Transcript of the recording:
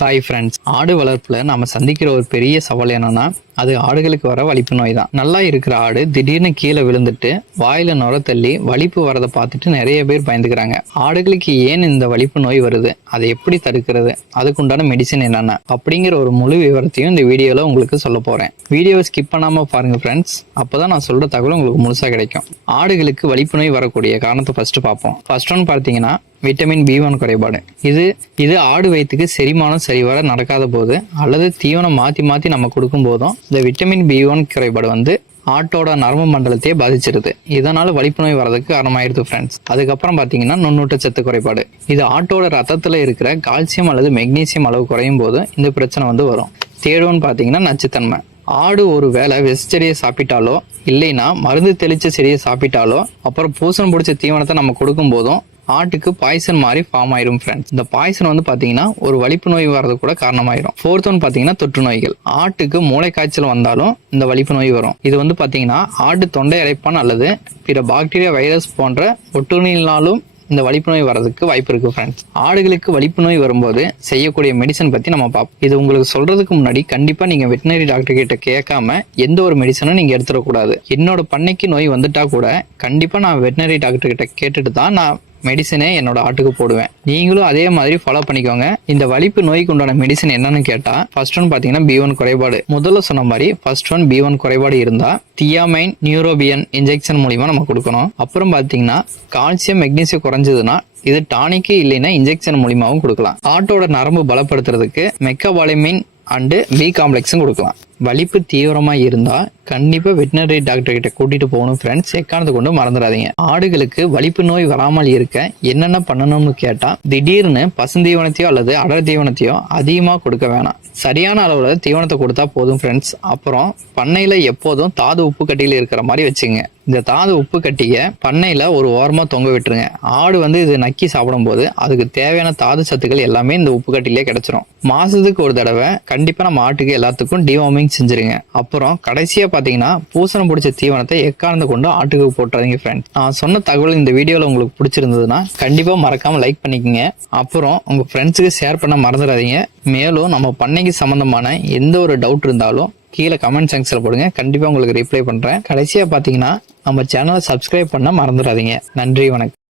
Hi friends, ஆடு வளர்ப்புல நம்ம சந்திக்கிற ஒரு பெரிய சவால் என்னன்னா அது ஆடுகளுக்கு வர வலிப்பு நோய் தான். நல்லா இருக்கிற ஆடு திடீர்னு கீழே விழுந்துட்டு வாயில நுர தள்ளி வலிப்பு வரதை பார்த்துட்டு நிறைய பேர் பயந்துக்கிறாங்க. ஆடுகளுக்கு ஏன் இந்த வலிப்பு நோய் வருது, அதை எப்படி தடுக்கிறது, அதுக்குண்டான மெடிசன் என்னென்ன அப்படிங்கிற ஒரு முழு விவரத்தையும் இந்த வீடியோல உங்களுக்கு சொல்ல போறேன். வீடியோவை ஸ்கிப் பண்ணாம பாருங்க ஃப்ரெண்ட்ஸ், அப்பதான் நான் சொல்ற தகவல் உங்களுக்கு முழுசா கிடைக்கும். ஆடுகளுக்கு வலிப்பு நோய் வரக்கூடிய காரணத்தை ஃபர்ஸ்ட் பார்ப்போம். ஃபர்ஸ்ட் ஒன் பார்த்தீங்கன்னா விட்டமின் B1 குறைபாடு. இது ஆடு வயிற்றுக்கு செரிமானம் சரிவர நடக்காத போது அல்லது தீவனம் மாத்தி நம்ம கொடுக்கும் போதும் இந்த விட்டமின் B1 குறைபாடு ஆட்டோட நரம்பு மண்டலத்தையே பாதிச்சிருது. இதனால வலிப்பு நோய் வரதுக்கு காரணமாயிருது ஃப்ரெண்ட்ஸ். அதுக்கப்புறம் பாத்தீங்கன்னா நுண்ணூட்டச்சத்து குறைபாடு. இது ஆட்டோட ரத்தத்துல இருக்கிற கால்சியம் அல்லது மெக்னீசியம் அளவு குறையும் போது இந்த பிரச்சனை வரும். தேர்வுன்னு பாத்தீங்கன்னா நச்சுத்தன்மை. ஆடு ஒரு வேளை வெஜிடேரிய சாப்பிட்டாலோ இல்லைன்னா மருந்து தெளிச்ச செடியை சாப்பிட்டாலோ அப்புறம் பூசணம் பிடிச்ச தீவனத்தை நம்ம கொடுக்கும் போதும் ஆட்டுக்கு பாய்சன் மாதிரி ஃபார்ம் ஆயிரும் ஃப்ரெண்ட்ஸ். இந்த பாய்சன் பாத்தீங்கன்னா ஒரு வலிப்பு நோய் வர்றது கூட காரணமாயிரும். ஃபோர்த் ஒன் பாத்தீங்கன்னா தொற்று நோய்கள். ஆட்டுக்கு மூளை காய்ச்சல் வந்தாலும் இந்த வலிப்பு நோய் வரும். இது பாத்தீங்கன்னா ஆட்டு தொண்டை அடைப்பான் அல்லது பிற பாக்டீரியா வைரஸ் போன்ற ஒட்டுண்ணினாலும் இந்த வலிப்பு நோய் வர்றதுக்கு வாய்ப்பு இருக்கு ஃப்ரெண்ட்ஸ். ஆடுகளுக்கு வலிப்பு நோய் வரும்போது செய்யக்கூடிய மெடிசன் பத்தி நம்ம பார்ப்போம். இது உங்களுக்கு சொல்றதுக்கு முன்னாடி கண்டிப்பா நீங்க வெட்டினரி டாக்டர் கிட்ட கேட்காம எந்த ஒரு மெடிசனும் நீங்க எடுத்துடக்கூடாது. என்னோட பண்ணைக்கு நோய் வந்துட்டா கூட கண்டிப்பா நான் வெட்டினரி டாக்டர் கிட்ட கேட்டுட்டு தான் நான் மெடிசனே என்னோட ஆட்டுக்கு போடுவேன். நீங்களும் அதே மாதிரி ஃபாலோ பண்ணிக்கோங்க. இந்த வலிப்பு நோய்க்கு உண்டான மெடிசன் என்னன்னு கேட்டா ஃபர்ஸ்ட் ஒன் பாத்தீங்கன்னா B1 குறைபாடு. முதல்ல சொன்ன மாதிரி ஃபர்ஸ்ட் ஒன் B1 குறைபாடு இருந்தா தியாமைன் நியூரோபியன் இன்ஜெக்ஷன் மூலியமா நம்ம கொடுக்கணும். அப்புறம் பாத்தீங்கன்னா கால்சியம் மெக்னீசியம் குறைஞ்சதுன்னா இது டானிக்கு இல்லைன்னா இன்ஜெக்ஷன் மூலியமாவும் கொடுக்கலாம். ஆட்டோட நரம்பு பலப்படுத்துறதுக்கு மெக்கபாலிமின் அண்டு B காம்ப்ளெக்ஸும் கொடுக்கலாம். வலிப்பு தீவிரமா இருந்தா கண்டிப்பா வெட்டினரி டாக்டர் கிட்ட கூட்டிட்டு போகணும் ஃப்ரெண்ட்ஸ். எக்காரணத்தை கொண்டு மறந்துடாதீங்க. ஆடுகளுக்கு வலிப்பு நோய் வராமல் இருக்க என்னென்ன பண்ணணும்னு கேட்டா திடீர்னு பசுந்தீவனத்தையோ அல்லது அடர் தீவனத்தையோ அதிகமா கொடுக்க வேணாம். சரியான அளவுல தீவனத்தை கொடுத்தா போதும் ஃப்ரெண்ட்ஸ். அப்புறம் பண்ணையில எப்போதும் தாது உப்பு கட்டியில இருக்கிற மாதிரி வச்சுங்க. இந்த தாது உப்பு கட்டிய பண்ணையில ஒரு ஓரமா தொங்க விட்டுருங்க. ஆடு இது நக்கி சாப்பிடும் போது அதுக்கு தேவையான தாது சத்துக்கள் எல்லாமே இந்த உப்பு கட்டிலே கிடைச்சிரும். மாசத்துக்கு ஒரு தடவை கண்டிப்பா நம்ம ஆட்டுக்கு எல்லாத்துக்கும் டிவார்மிங் செஞ்சிருங்க. அப்புறம் கடைசியா பாத்தீங்கன்னா பூசணம் பிடிச்ச தீவனத்தை எக்காரணத்தை கொண்டு ஆட்டுக்கு போட்டுறாதீங்க ஃப்ரெண்ட்ஸ். நான் சொன்ன தகவல் இந்த வீடியோல உங்களுக்கு பிடிச்சிருந்ததுன்னா கண்டிப்பா மறக்காம லைக் பண்ணிக்கோங்க. அப்புறம் உங்க ஃப்ரெண்ட்ஸுக்கு ஷேர் பண்ண மறந்துடாதீங்க. மேலும் நம்ம பண்ணைக்கு சம்பந்தமான எந்த ஒரு டவுட் இருந்தாலும் கீழே கமெண்ட் செக்ஷன்ல போடுங்க. கண்டிப்பா உங்களுக்கு ரிப்ளை பண்றேன். கடைசியா பாத்தீங்கன்னா நம்ம சேனலை சப்ஸ்கிரைப் பண்ண மறந்துடாதீங்க. நன்றி, வணக்கம்.